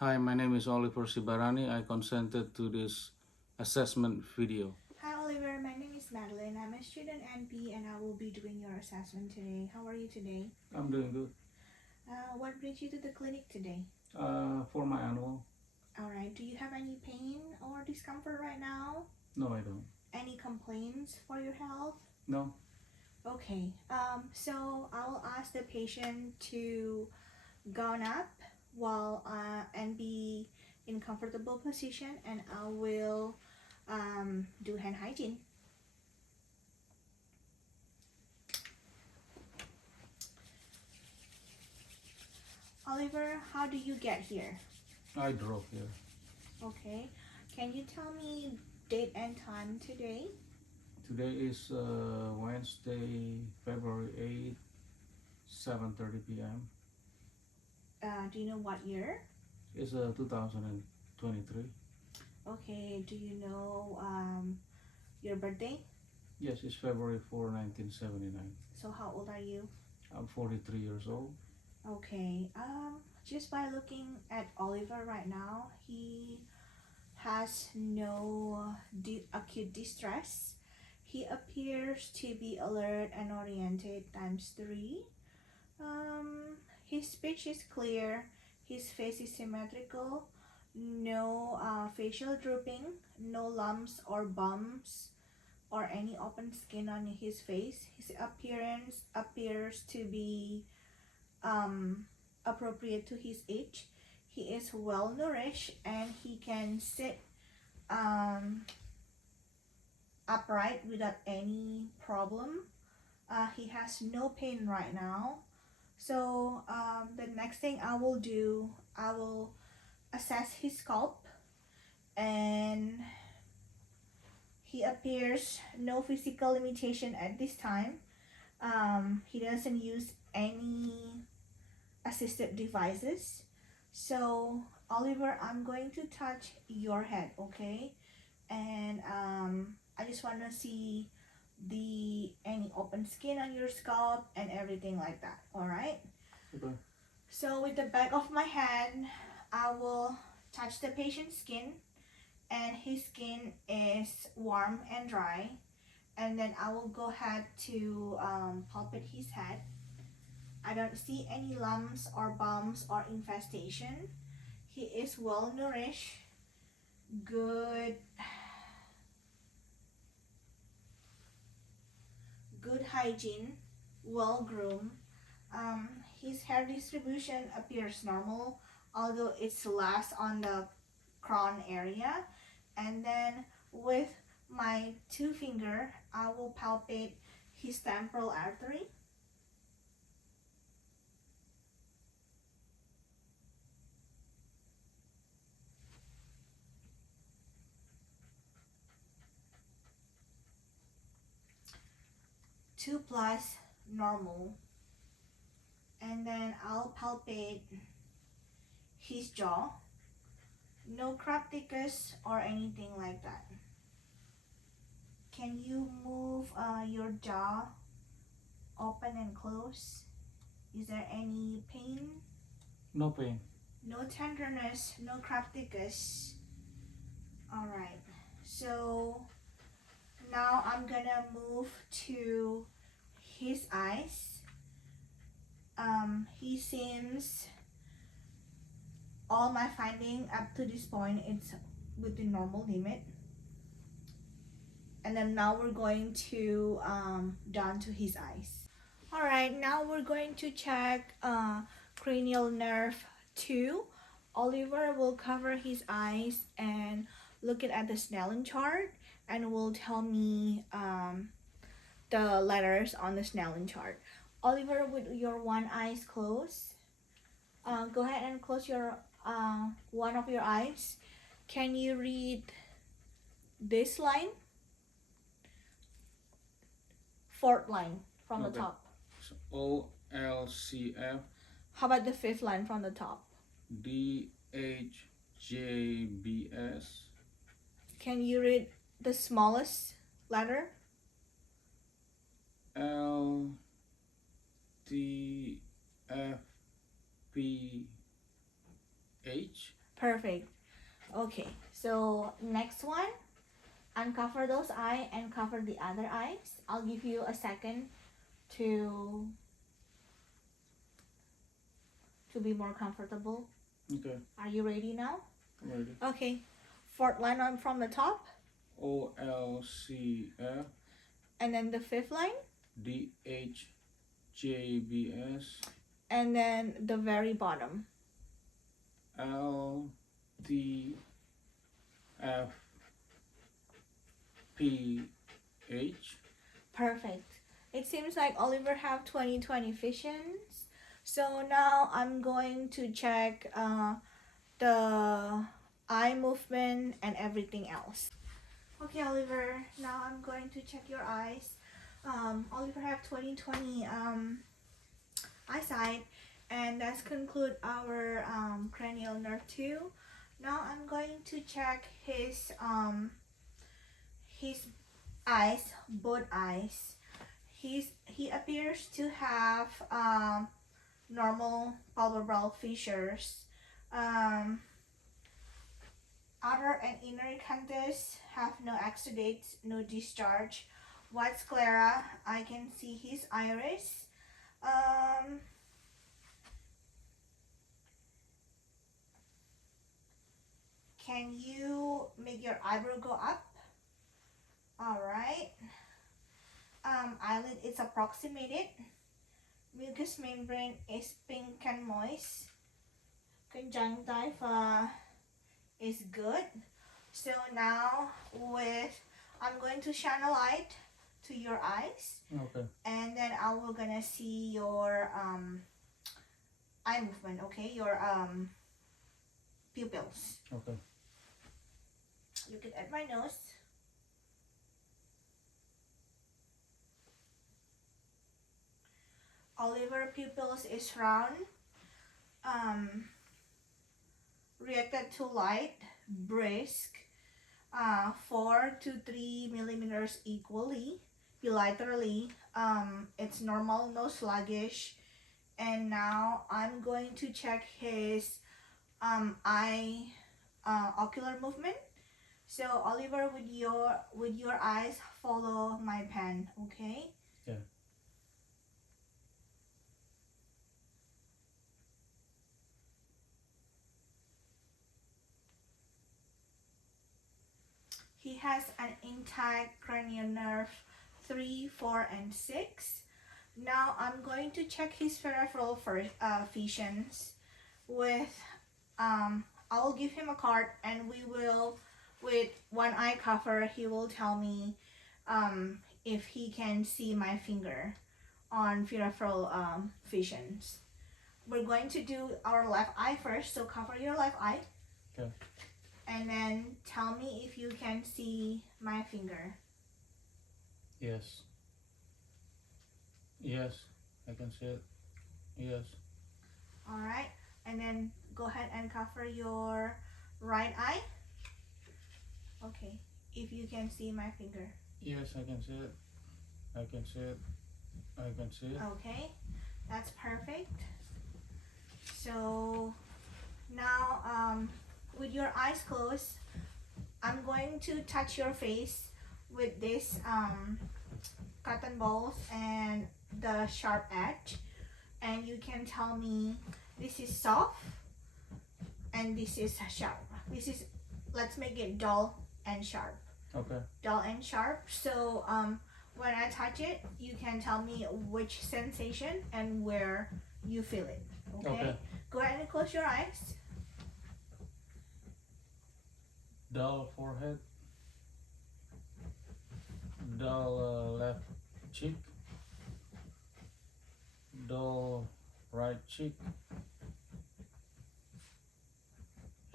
Hi, my name is Oliver Sibarani. I consented to this assessment video. Hi Oliver, my name is Madeline. I'm a student NP and I will be doing your assessment today. How are you today? I'm doing good. What brings you to the clinic today? For my annual? Alright, do you have any pain or discomfort right now? No, I don't. Any complaints for your health? No? Okay, so I will ask the patient to gown up while and be in comfortable position, and I will do hand hygiene. Oliver, how do you get here? I drove here. Okay. Can you tell me date and time today? Today is Wednesday, February 8th, 7:30 p.m. Do you know what year? It's 2023. Okay. Do you know your birthday? Yes, it's February 4, 1979. So how old are you? I'm 43 years old. Okay. Just by looking at Oliver right now, he has no acute distress. He appears to be alert and oriented times 3. His speech is clear, his face is symmetrical, no facial drooping, no lumps or bumps or any open skin on his face. His appearance appears to be appropriate to his age. He is well nourished and he can sit um, upright without any problem. He has no pain right now. So the next thing I will do, I will assess his scalp, and he appears no physical limitation at this time. He doesn't use any assistive devices. So Oliver, I'm going to touch your head, okay? And I just want to see the any open skin on your scalp and everything like that. All right. Okay. So with the back of my hand, I will touch the patient's skin, and his skin is warm and dry. And then I will go ahead to palpate his head. I don't see any lumps or bumps or infestation. He is well nourished, good good hygiene, well groomed. His hair distribution appears normal, although it's less on the crown area. And then with my 2 finger, I will palpate his temporal artery. Two plus normal. And then I'll palpate his jaw. No crypticus or anything like that. Can you move your jaw open and close? Is there any pain? No pain. No tenderness, no crypticus. Alright, so now I'm gonna move to his eyes. He seems, all my finding up to this point, it's within normal limit. And then now we're going to down to his eyes. All right, now we're going to check cranial nerve 2. Oliver will cover his eyes and look at the Snellen chart and will tell me the letters on the Snellen chart. Oliver, with your one eyes closed, go ahead and close your one of your eyes. Can you read this line? Fourth line from the top. So OLCF How about the fifth line from the top? DHJBS. Can you read the smallest letter? LTFPH. Perfect. Okay, so next one, uncover those eyes and cover the other eyes. I'll give you a second to be more comfortable. Okay, Are you ready now? I'm ready. Okay, fourth line on from the top, OLCF and then the fifth line, DHJBS and then the very bottom. LTFPH. Perfect. It seems like Oliver have 20/20 visions. So now I'm going to check the eye movement and everything else. Okay, Oliver, now I'm going to check your eyes. Oliver have 20/20 eyesight, and that's conclude our cranial nerve 2. Now I'm going to check his eyes, both eyes. He appears to have normal palpebral fissures. Outer and inner canthus have no exudates, no discharge. White sclera, I can see his iris. Can you make your eyebrow go up? Alright. Eyelid is approximated. Mucous membrane is pink and moist. Conjunctiva is good. So now I'm going to shine a light to your eyes, Okay. and then we're gonna see your eye movement, okay? Your pupils. Okay. Look at my nose. Oliver pupils is round, reacted to light, brisk, 4 to 3 millimeters equally, bilaterally. It's normal, no sluggish. And now I'm going to check his eye ocular movement. So Oliver, with your eyes, follow my pen, okay? Yeah. He has an intact cranial nerve 3, 4, and 6. Now I'm going to check his peripheral visions with I will give him a card, and we will, with one eye cover, he will tell me if he can see my finger on peripheral visions. We're going to do our left eye first, so cover your left eye. Okay. And then tell me if you can see my finger. Yes. Yes, I can see it. Yes. Alright, and then go ahead and cover your right eye. Okay, if you can see my finger. Yes, I can see it. I can see it. I can see it. Okay, that's perfect. So now with your eyes closed, I'm going to touch your face with this cotton balls and the sharp edge, and you can tell me this is soft and this is sharp. This is, let's make it dull and sharp. Okay. Dull and sharp. So when I touch it, you can tell me which sensation and where you feel it. Okay? Go ahead and close your eyes. Dull forehead. Dull left cheek. Dull right cheek.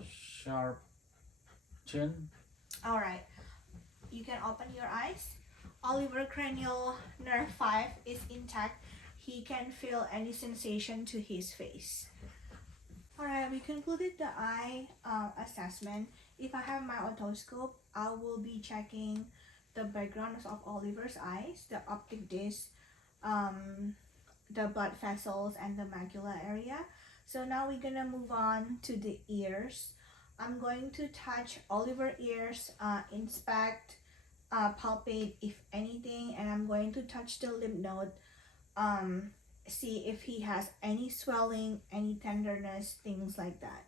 Sharp chin. Alright. You can open your eyes. Oliver cranial nerve 5 is intact. He can feel any sensation to his face. Alright, we concluded the eye assessment. If I have my otoscope, I will be checking the backgrounds of Oliver's eyes, the optic disc, the blood vessels, and the macula area. So now we're gonna move on to the ears. I'm going to touch Oliver ears, inspect, palpate if anything, and I'm going to touch the lymph node, um, see if he has any swelling, any tenderness, things like that.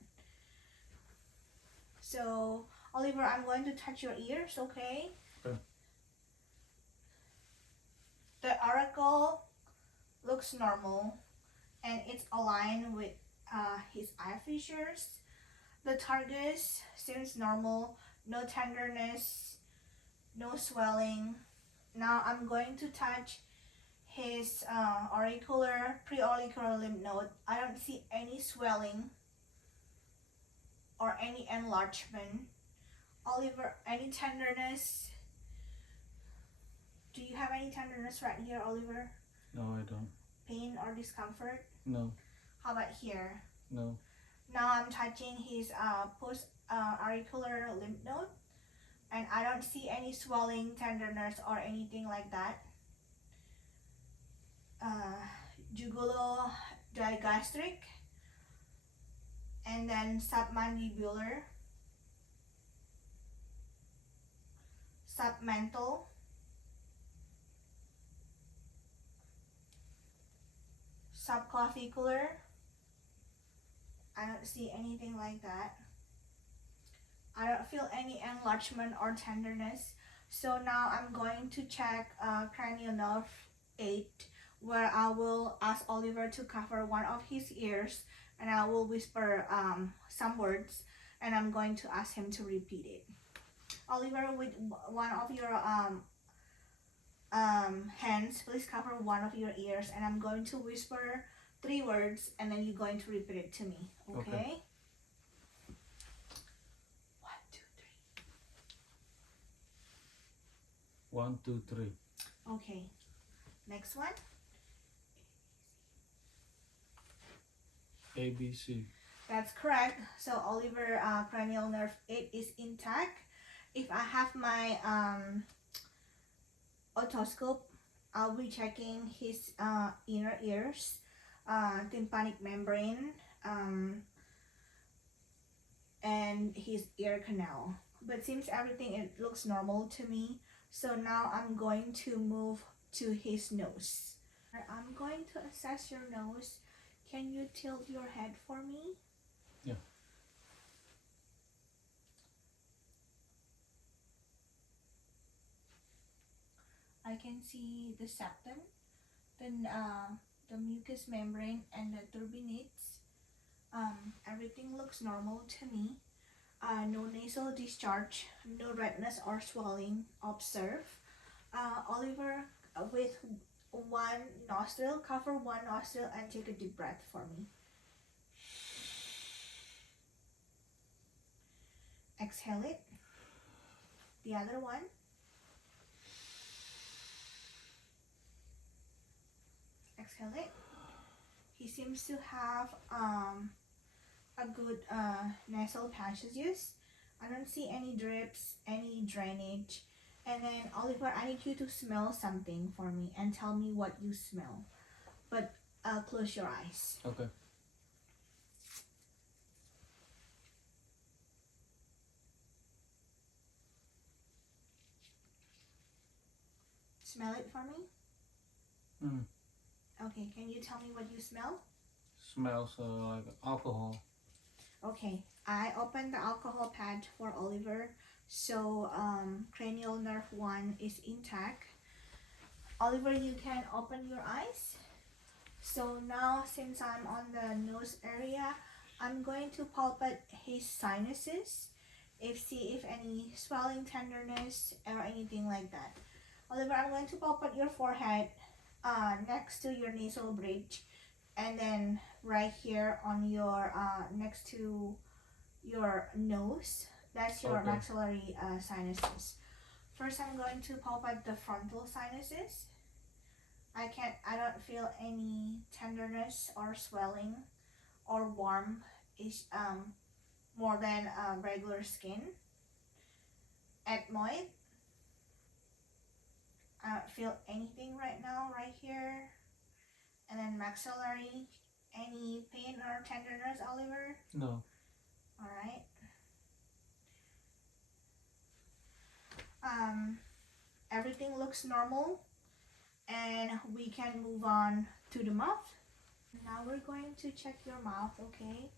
So, Oliver, I'm going to touch your ears, okay? Okay. The auricle looks normal and it's aligned with his eye fissures. The targus seems normal, no tenderness, no swelling. Now I'm going to touch his auricular, preauricular lymph node. I don't see any swelling or any enlargement. Oliver, any tenderness? Do you have any tenderness right here, Oliver? No, I don't. Pain or discomfort? No, How about here? no. Now I'm touching his post auricular lymph node, and I don't see any swelling, tenderness, or anything like that. Jugulo-digastric, and then submandibular, submental, subclavicular. I don't see anything like that. I don't feel any enlargement or tenderness. So now I'm going to check cranial nerve 8, where I will ask Oliver to cover one of his ears, and I will whisper some words, and I'm going to ask him to repeat it. Oliver, with one of your hands, please cover one of your ears, and I'm going to whisper 3 words, and then you're going to repeat it to me. Okay? Okay. 1, 2, 3. 1, 2, 3. Okay. Next one. ABC. That's correct. So Oliver, cranial nerve 8 is intact. If I have my otoscope, I'll be checking his inner ears, tympanic membrane, and his ear canal. But since everything it looks normal to me, so now I'm going to move to his nose. I'm going to assess your nose. Can you tilt your head for me? Yeah. I can see the septum, then the mucous membrane and the turbinates. Everything looks normal to me. No nasal discharge, no redness or swelling observed. Oliver, with one nostril, cover one nostril and take a deep breath for me. Exhale it. The other one. Exhale it. He seems to have a good nasal passages. I don't see any drips, any drainage. And then Oliver, I need you to smell something for me and tell me what you smell. But close your eyes. Okay. Smell it for me. Mm. Okay, can you tell me what you smell? Smells like alcohol. Okay, I opened the alcohol pad for Oliver. So cranial nerve 1 is intact. Oliver, you can open your eyes. So now, since I'm on the nose area, I'm going to palpate his sinuses, see if any swelling, tenderness, or anything like that. Oliver, I'm going to palpate your forehead, next to your nasal bridge, and then right here on your next to your nose. That's your Okay. maxillary sinuses. First, I'm going to palpate the frontal sinuses. I don't feel any tenderness or swelling or warm. Is more than regular skin. Ethmoid. I don't feel anything right now, right here. And then maxillary. Any pain or tenderness, Oliver? No. Alright. everything looks normal and we can move on to the mouth. Now we're going to check your mouth, okay?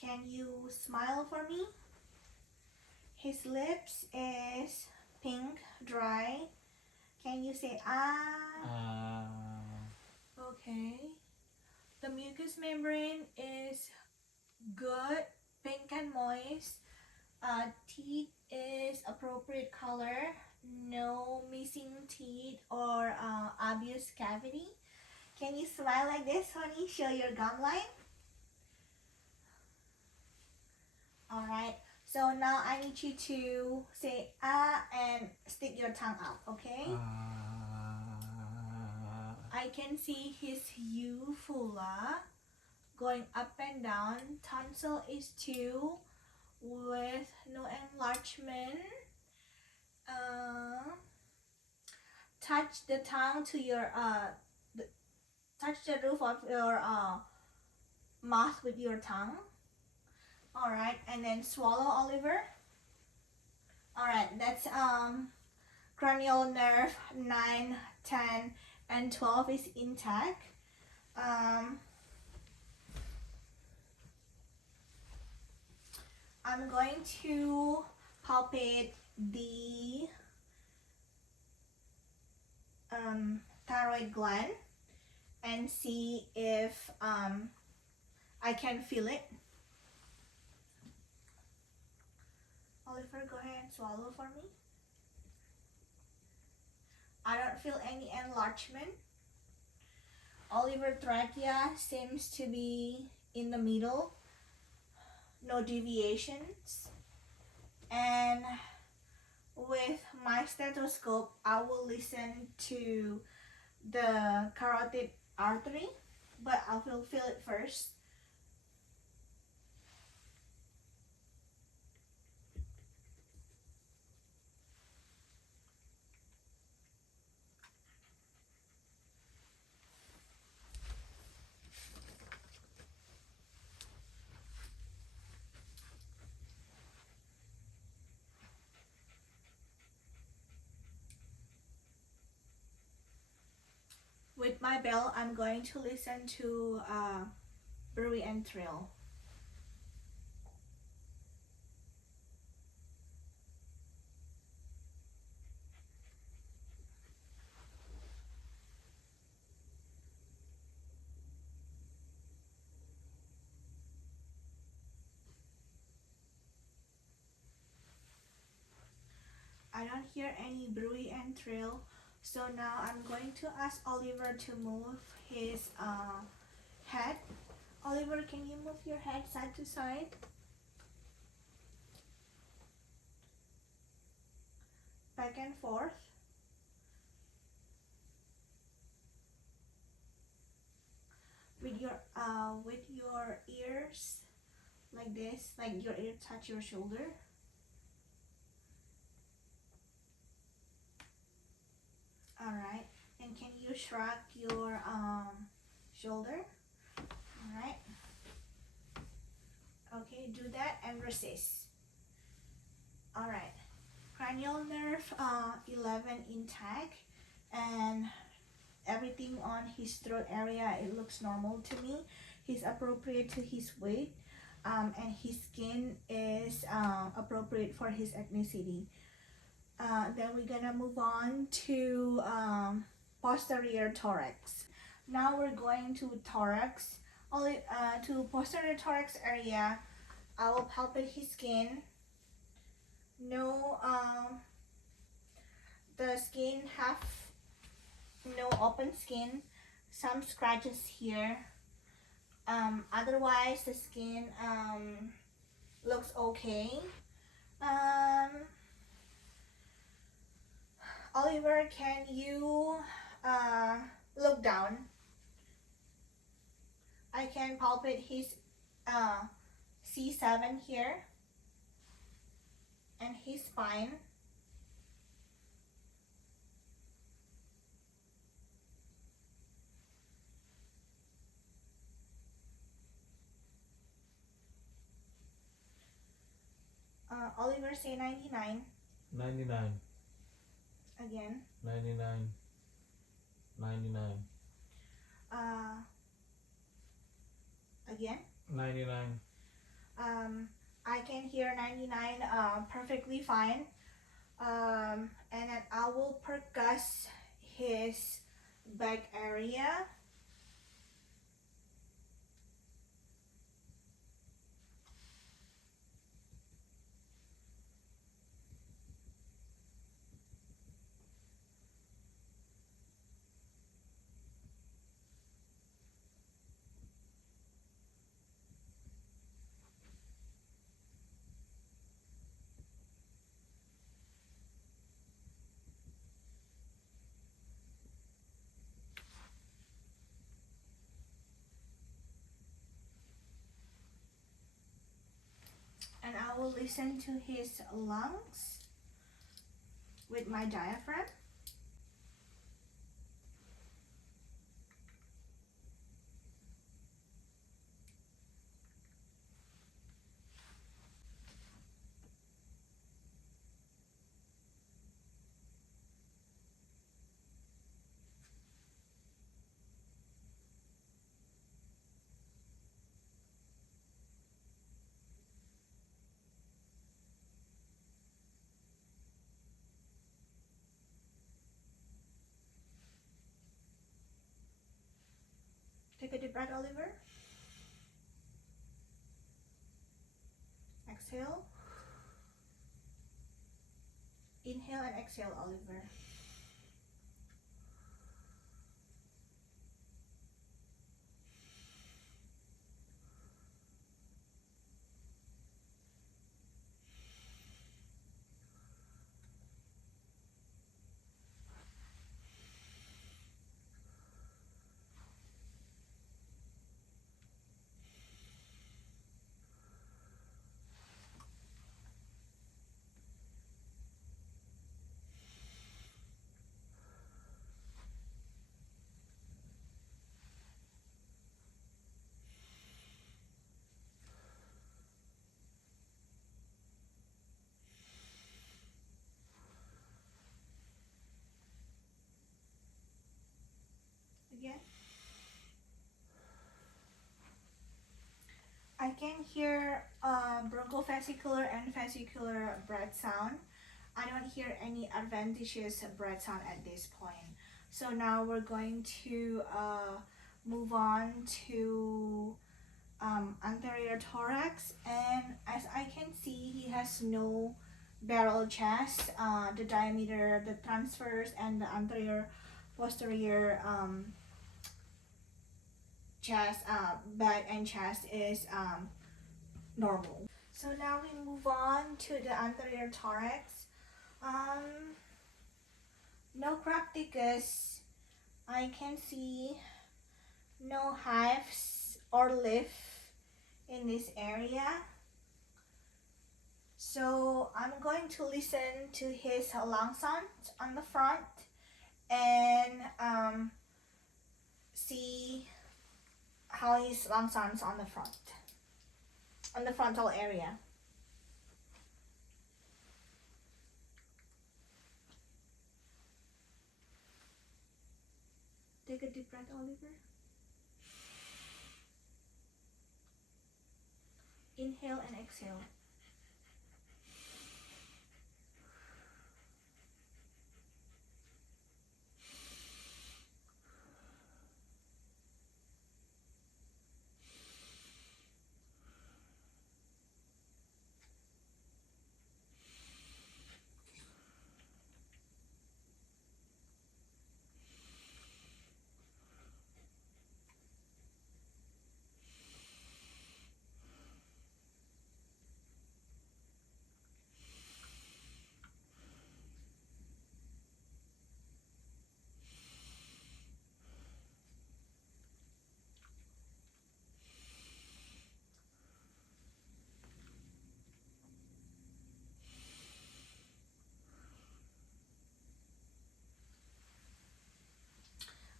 Can you smile for me? His lips is pink, dry. Can you say ah? Okay. The mucous membrane is good, pink and moist. Teeth is appropriate color. No missing teeth or obvious cavity. Can you smile like this, honey? Show your gum line. Alright. So now I need you to say ah and stick your tongue out, okay? I can see his uvula going up and down. Tonsil is 2 with no enlargement. Touch the tongue to your touch the roof of your mouth with your tongue. Alright, and then swallow, Oliver. Alright, that's cranial nerve 9, 10, and 12 is intact. I'm going to palpate the thyroid gland and see if I can feel it. Oliver, go ahead and swallow for me. I don't feel any enlargement. Oliver trachea seems to be in the middle. No deviations. And with my stethoscope, I will listen to the carotid artery, but I will feel it first. With my bell, I'm going to listen to Bruy and Trill. I don't hear any Bruy and Trill, so now I'm going to ask Oliver to move his head. Oliver, can you move your head side to side? Back and forth. With your ears like this, like your ear touch your shoulder. Alright, and can you shrug your shoulder? Alright. Okay, do that and resist. Alright. Cranial nerve 11 intact, and everything on his throat area, it looks normal to me. He's appropriate to his weight, and his skin is appropriate for his ethnicity. Then we're gonna move on to posterior thorax. Now we're going to thorax. To posterior thorax area, I will palpate his skin. No, the skin have no open skin, some scratches here. Otherwise the skin looks okay. Oliver, can you look down? I can palpate his C7 here and his spine. Oliver, say 99. 99, Again. 99, 99, Again. 99. I can hear 99 perfectly fine. And then I will percuss his back area. And I will listen to his lungs with my diaphragm. Take a deep breath, Oliver. Exhale. Inhale and exhale, Oliver. Again. I can hear bronchofascicular and fascicular breath sound. I don't hear any adventitious breath sound at this point. So now we're going to move on to anterior thorax, and as I can see, he has no barrel chest. The diameter, the transverse, and the anterior posterior chest, back and chest is normal. So now we move on to the anterior thorax. No crypticus. I can see no hives or lift in this area. So I'm going to listen to his lung sounds on the front and see how his lung sounds on the front, on the frontal area. Take a deep breath, Oliver. Inhale and exhale.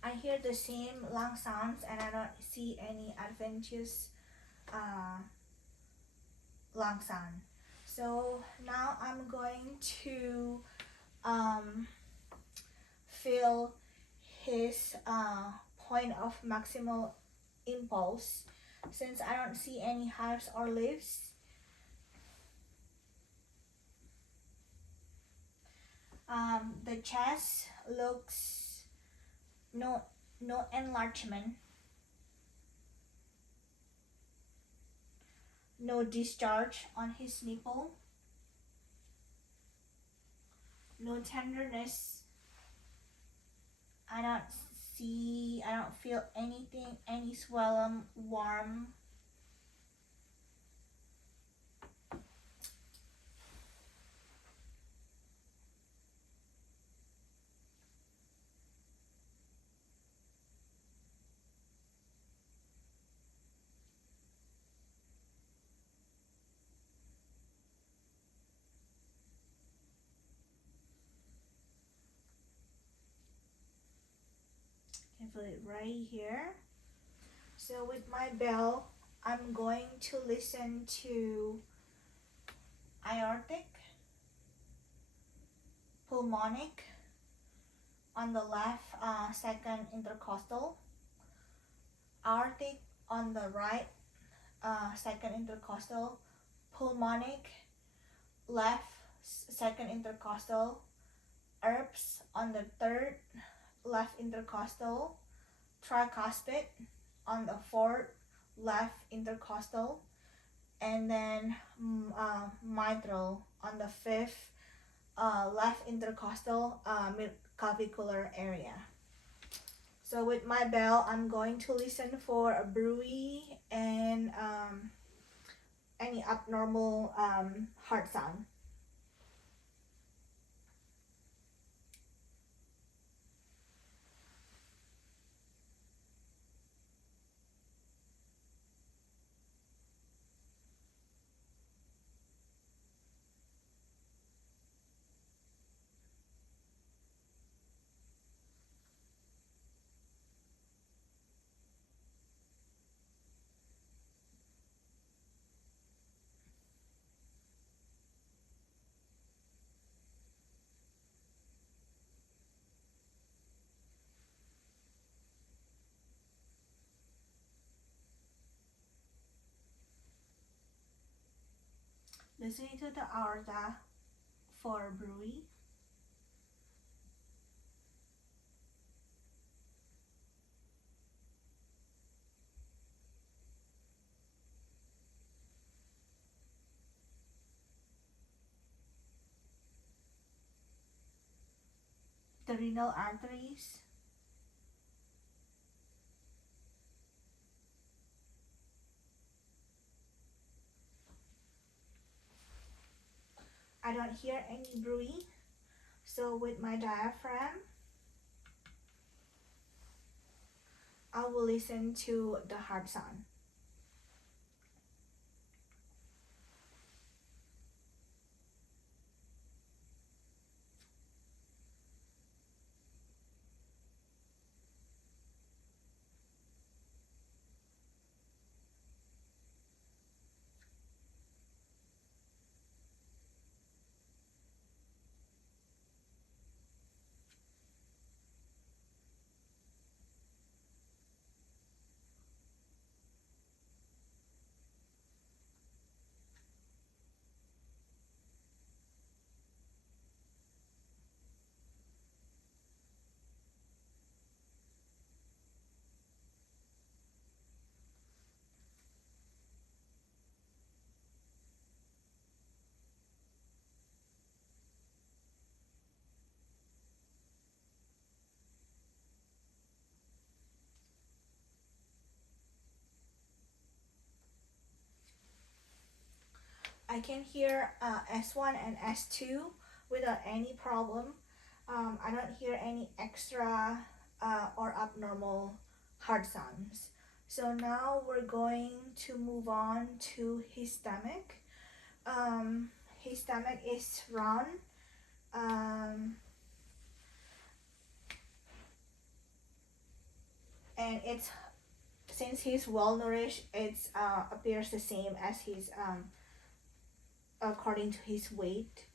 I hear the same lung sounds and I don't see any adventitious lung sound. So So now I'm going to feel his point of maximal impulse. Since I don't see any hives or leaves, the chest looks no enlargement, no discharge on his nipple, no tenderness. I don't feel anything, any swelling, warm. Can feel it right here. So with my bell, I'm going to listen to aortic, pulmonic on the left, second intercostal, aortic on the right, second intercostal, pulmonic, left, second intercostal, herbs on the third, left intercostal, tricuspid on the fourth, left intercostal, and then mitral on the fifth, left intercostal, mid-clavicular area. So with my bell, I'm going to listen for a bruit and any abnormal heart sound. Listening to the aorta for bruit. The renal arteries. I don't hear any bruit. So with my diaphragm, I will listen to the heart sound. I can hear S1 and S2 without any problem. I don't hear any extra or abnormal heart sounds. So now we're going to move on to his stomach. His stomach is round. And it's, since he's well nourished, it appears the same as his according to his weight,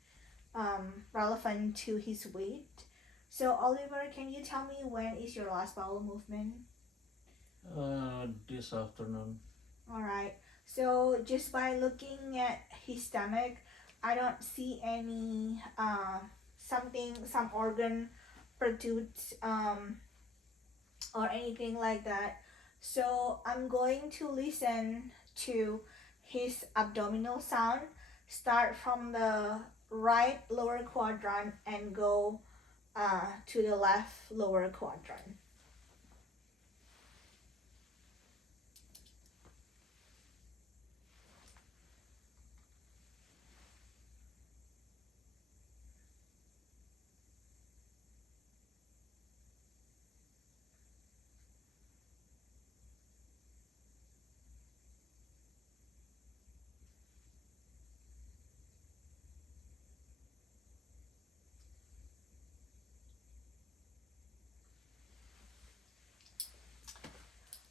relevant to his weight. So Oliver, can you tell me when is your last bowel movement? This afternoon. All right. So just by looking at his stomach, I don't see any some organ protrudes or anything like that. So I'm going to listen to his abdominal sound. Start from the right lower quadrant and go to the left lower quadrant.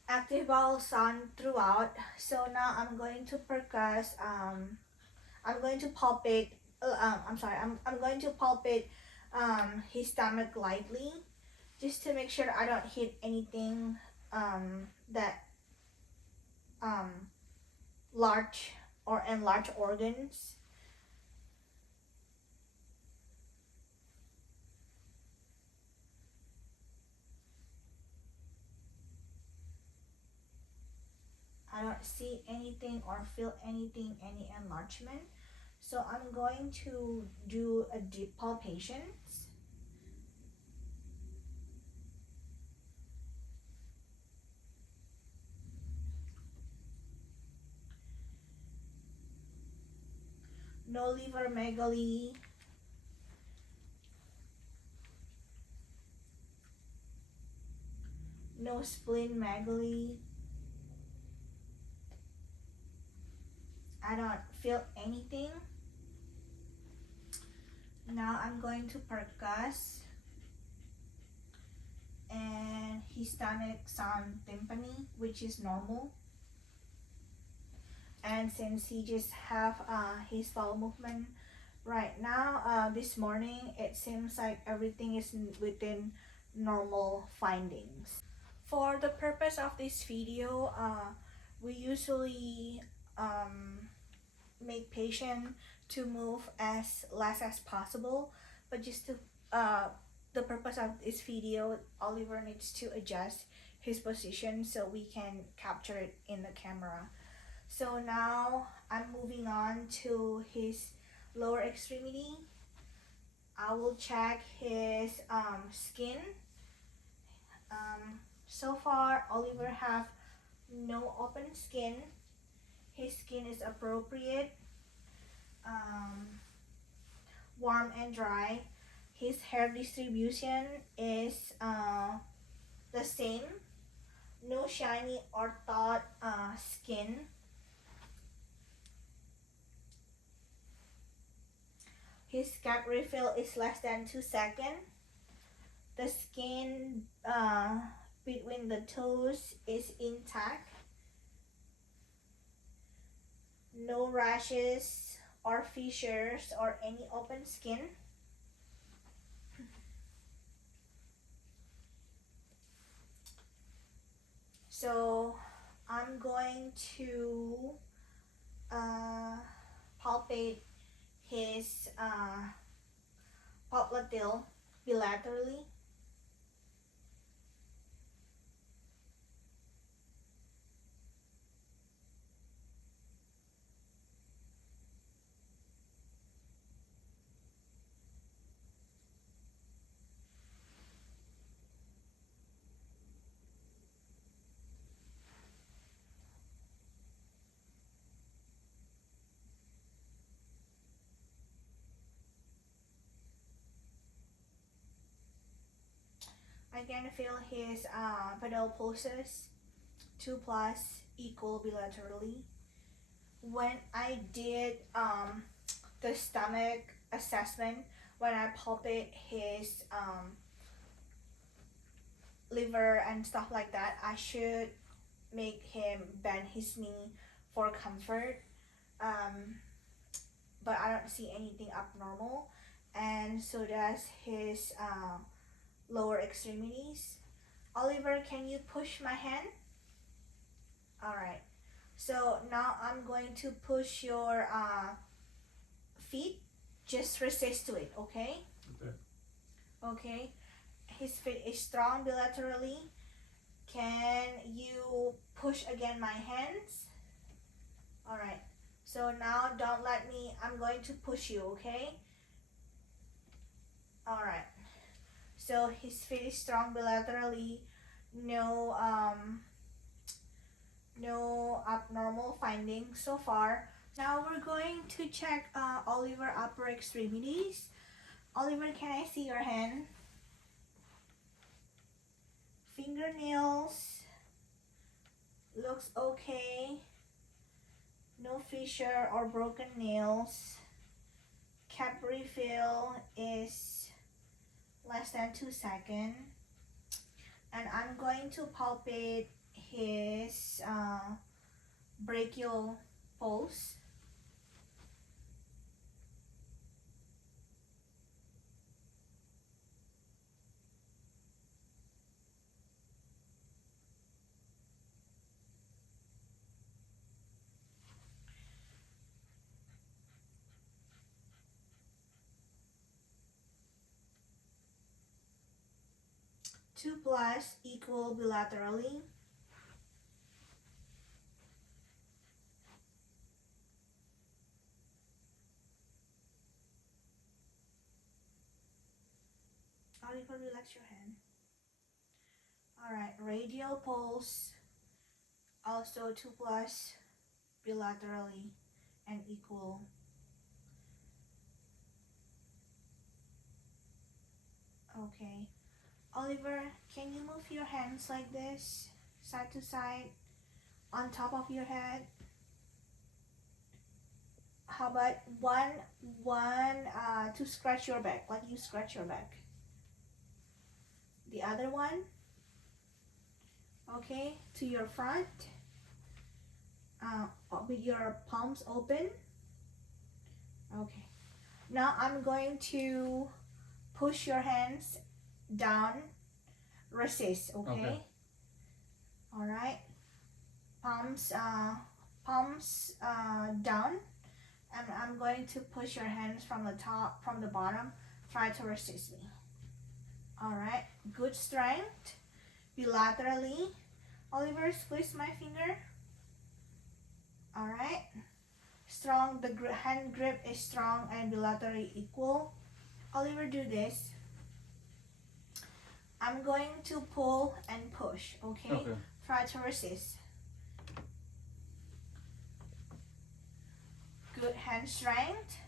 Active bowel sound throughout. So now I'm going to percuss. I'm going to palpate. I'm sorry. I'm going to palpate his stomach lightly, just to make sure I don't hit anything that large or enlarged organs. I don't see anything or feel anything, any enlargement. So I'm going to do a deep palpation. No liver-megaly, no spleen-megaly. I don't feel anything. Now I'm going to percuss, and his stomach sound tympani, which is normal. And since he just have his bowel movement right now, this morning, it seems like everything is within normal findings. For the purpose of this video, we usually make patient to move as less as possible, but just to the purpose of this video, Oliver needs to adjust his position so we can capture it in the camera. So now I'm moving on to his lower extremity. I will check his skin. So far, Oliver have no open skin. His skin is appropriate, warm and dry. His hair distribution is the same. No shiny or taut skin. His gap refill is less than 2 seconds. The skin between the toes is intact. No rashes or fissures or any open skin. So I'm going to palpate his popliteal bilaterally. I can feel his pedal pulses, 2 plus equal bilaterally. When I did the stomach assessment, when I palpate his liver and stuff like that, I should make him bend his knee for comfort. but I don't see anything abnormal, and so does his lower extremities. Oliver, can you push my hand? All right. So now I'm going to push your feet. Just resist to it, okay? Okay. Okay. His feet is strong bilaterally. Can you push again my hands? All right. So now don't let me, I'm going to push you, okay? All right. So his feet is strong bilaterally. No abnormal findings so far. Now we're going to check Oliver upper extremities. Oliver, can I see your hand? Fingernails looks okay. No fissure or broken nails. Cap refill is less than 2 seconds. And I'm going to palpate his brachial pulse. Two plus equal bilaterally. Oliver, relax your hand. Alright, radial pulse, also 2 plus bilaterally and equal. Okay. Oliver, can you move your hands like this, side to side, on top of your head? How about one to scratch your back, like you scratch your back. The other one, okay, to your front, with your palms open. Okay. Now I'm going to push your hands down, resist, okay? All right. Palms down, and I'm going to push your hands from the top, from the bottom. Try to resist me. All right. Good strength. Bilaterally. Oliver, squeeze my finger. All right. Strong. The hand grip is strong and bilaterally equal. Oliver, do this. I'm going to pull and push, okay? Okay. Try to resist. Good hand strength.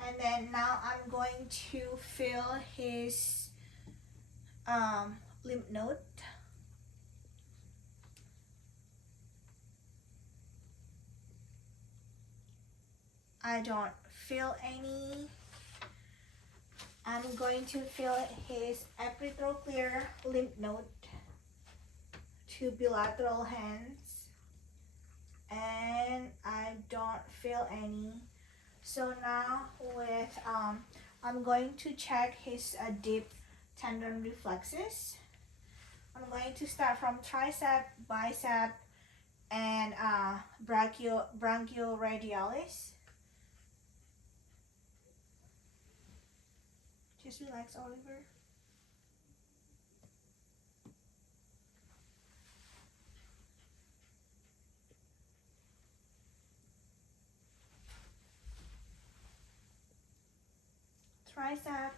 And then now I'm going to feel his lymph node. I don't feel any. I'm going to feel his epitrochlear lymph node. 2 bilateral hands. And I don't feel any. So now with I'm going to check his deep tendon reflexes. I'm going to start from tricep, bicep, and brachioradialis. Just relax, Oliver. Tricep,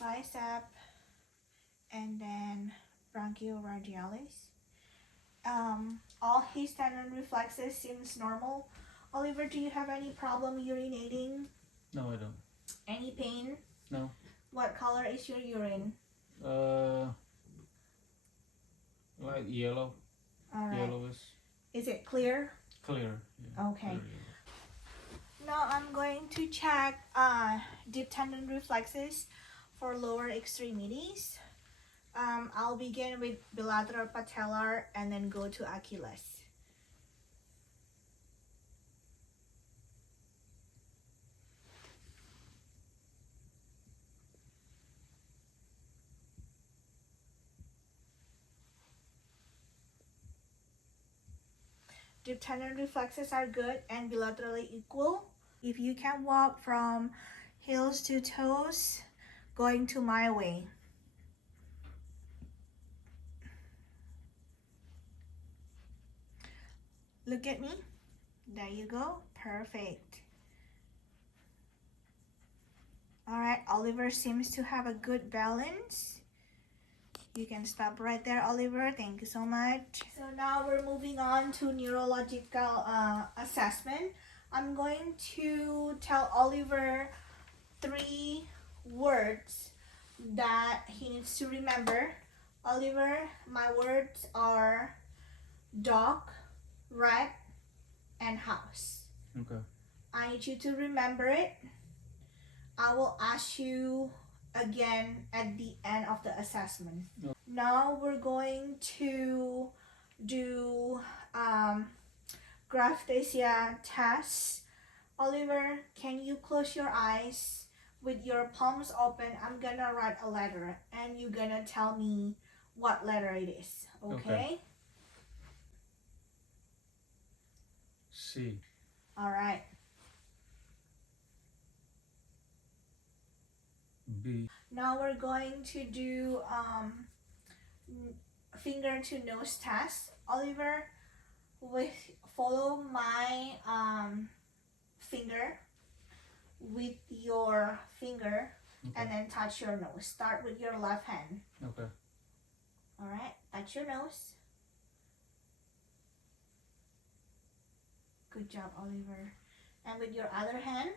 bicep, and then brachioradialis. All his tendon reflexes seems normal. Oliver, do you have any problem urinating? No, I don't. Any pain? No. What color is your urine? Light yellow. All right. Yellowish. Is it clear? Clear. Yeah. Okay. Clear Now I'm going to check deep tendon reflexes for lower extremities. I'll begin with bilateral patellar and then go to Achilles. Deep tendon reflexes are good and bilaterally equal. If you can walk from heels to toes, going to my way. Look at me. There you go. Perfect. All right, Oliver seems to have a good balance. You can stop right there, Oliver. Thank you so much. So now we're moving on to neurological assessment. I'm going to tell Oliver 3 words that he needs to remember. Oliver, my words are dog, rat, and house. Okay. I need you to remember it. I will ask you again at the end of the assessment. Okay. Now we're going to do graphthesia tests. Oliver, can you close your eyes with your palms open? I'm gonna write a letter and you're gonna tell me what letter it is, okay? C. All right. B. Now we're going to do finger to nose test. Oliver, follow my finger with your finger and then touch your nose. Start with your left hand. Okay. All right, touch your nose. Good job, Oliver. And with your other hand.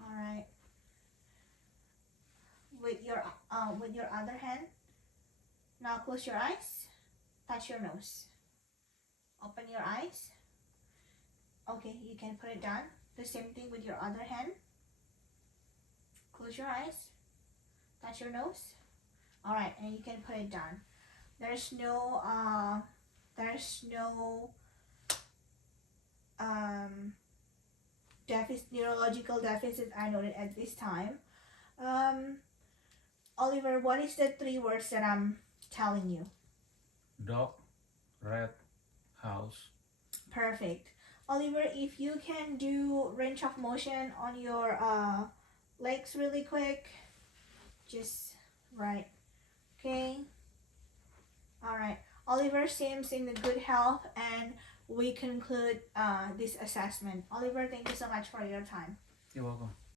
All right. With your other hand. Now close your eyes. Touch your nose. Open your eyes. Okay, you can put it down. The same thing with your other hand. Close your eyes. Touch your nose. All right, and you can put it down. There's no neurological deficit I noted at this time. Oliver, what is the 3 words that I'm telling you? Dog, rat, house. Perfect. Oliver, if you can do range of motion on your legs really quick, just right. Okay. All right. Oliver seems in good health, and we conclude this assessment. Oliver, thank you so much for your time. You're welcome.